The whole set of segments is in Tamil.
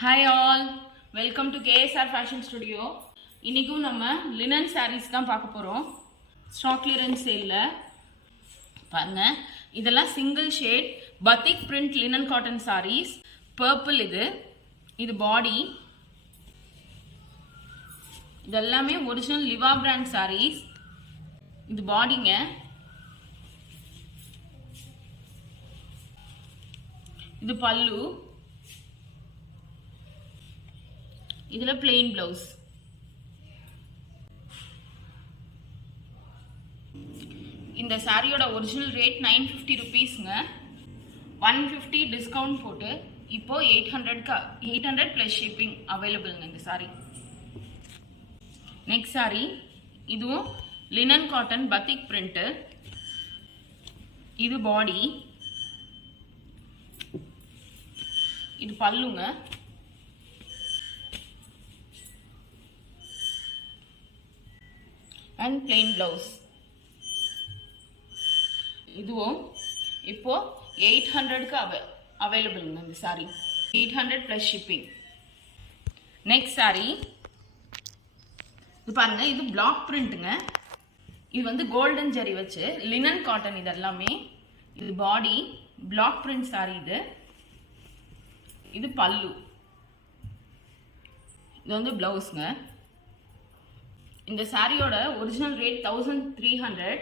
Hi all, welcome to KSR Fashion Studio. இன்னைக்கும் நம்ம லினன் sarees தான் பார்க்க போறோம். ஸ்டாக் கிளியரன்ஸ் சேல்ல பாருங்க. இதெல்லாம் single shade batik print linen cotton sarees. Purple இது பாடி. இதெல்லாமே ஒரிஜினல் லிவா பிராண்ட் sarees. இது பாடிங்க. இது பல்லு. இதுல plain blouse. இந்த சாரியோட ஒரிஜினல் ரேட் 950 rupeesங்க. 150 டிஸ்கவுண்ட் போட்டு இப்போ 800 plus shipping அவைலபிள்ங்க இந்த சாரி. நெக்ஸ்ட் சாரி இதுவும் லினன் காட்டன் batik print. இது பாடி. இது பல்லுங்க. and plain blouse. இதுவும் இப்போ 800க்கு அவைலபிள்ங்க இந்த sorry. 800 plus shipping. Next sari இது பாருங்க. இது பிளாக் பிரிண்ட்ங்க. இது வந்து கோல்டன் ஜரி வச்சு லினன் காட்டன். இது எல்லாமே இது பாடி பிளாக் பிரிண்ட் சாரி. இது பல்லு. இது வந்து பிளவுஸ்ங்க. இந்த சாரியோட ஒரிஜினல் ரேட் 1300.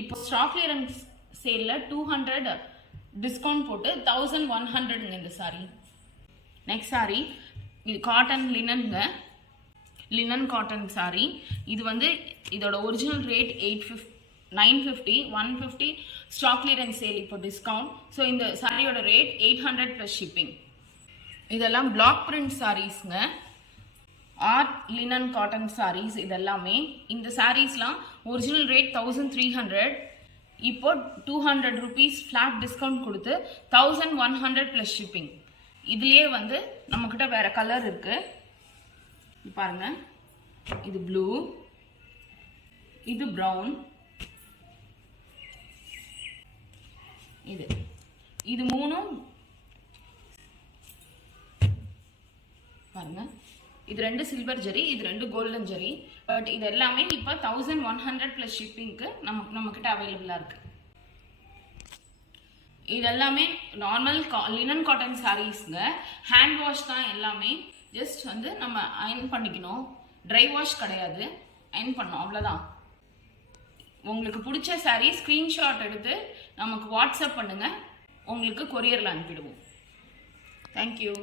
இப்போ ஸ்டாக் கிளியரன்ஸ் சேல்ல 200 டிஸ்கவுண்ட் போட்டு 1100 இந்த சாரி. நெக்ஸ்ட் சாரி இது காட்டன் லினன்ங்க. Linen cotton sari. இது வந்து இதோட original rate 950. 150 stock clearance sale இப்போ டிஸ்கவுண்ட். ஸோ இந்த சாரியோட ரேட் 800 plus shipping. இதெல்லாம் பிளாக் பிரிண்ட் சாரீஸ்ங்க. Art linen cotton saris. இதெல்லாமே இந்த சாரீஸ்லாம் ஒரிஜினல் ரேட் 1300. இப்போ 200 rupees ஃபிளாட் டிஸ்கவுண்ட் கொடுத்து 1100 plus shipping. இதுலயே வந்து நம்மக்கிட்ட வேற கலர் இருக்கு. பாருங்க. இது ப்ளூ, இது ப்ரௌன், இது மூணும் பாருங்க. இது ரெண்டு சில்வர் ஜரி, இது ரெண்டு கோல்டன் ஜரி. பட் இது எல்லாமே இப்போ 1100 plus shippingக்கு நம்ம கிட்ட அவைலபிளா இருக்கு. இது எல்லாமே நார்மல் லினன் காட்டன் சாரீஸ்ங்க. ஹேண்ட் வாஷ் தான் எல்லாமே. ஜஸ்ட் வந்து நம்ம அயர்ன் பண்ணிக்கணும். ட்ரை வாஷ் கிடையாது. அயர்ன் பண்ணணும் அவ்வளோதான். உங்களுக்கு பிடிச்ச சாரீ ஸ்க்ரீன்ஷாட் எடுத்து நமக்கு வாட்ஸ்அப் பண்ணுங்க. உங்களுக்கு கொரியரில் அனுப்பிடுவோம். தேங்க்யூ.